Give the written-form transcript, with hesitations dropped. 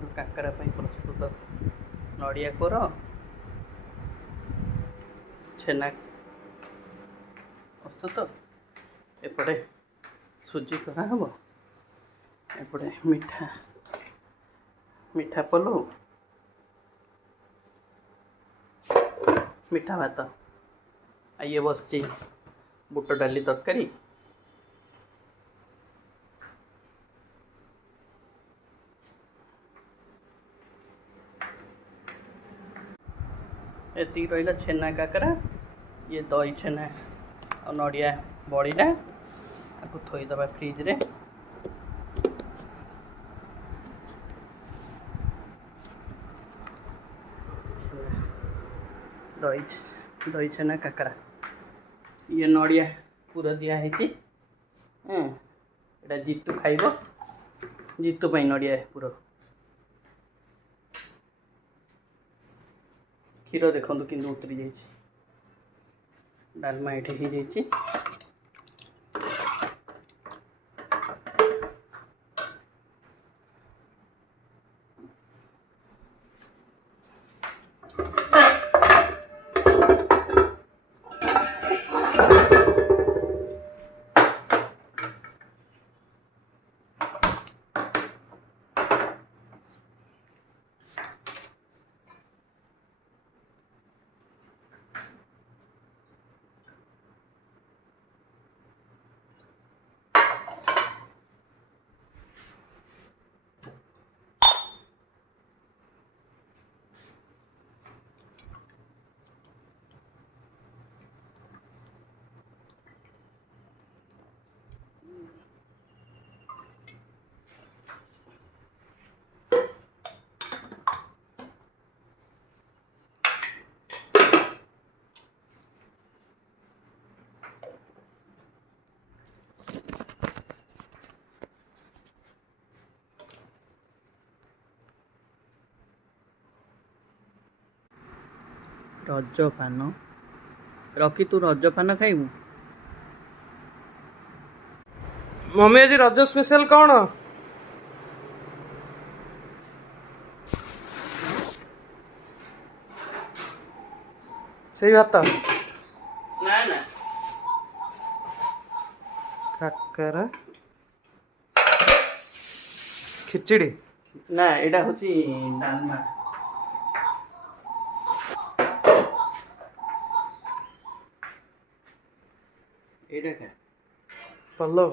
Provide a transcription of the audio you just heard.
आमर काकरा प्रस्तुत नड़िया कोर छेना प्रस्तुत एपटे सुजी कराहब एपटे मिठा मिठा पलौ मिठा भात ये बस बुट डाली तरकारी एति रहा छेना काकरा ये दही छेना और नड़िया बड़ीला आपको थोईदबा फ्रिज रे दही दही छेना काकरा ये नड़िया पूरा दिखाई एटा जीतू खाइब जीतू पाई नड़िया पूरा क्षीर देखो कि उतरी जा डालमा ये हो जाइए रजपान रखी तू रजपान खाइबू मम्मी आज रज स्पेशल कौन सही भात ना ना काकरा खिचड़ी ना एटा होची डालमा एटा क्या पल्लव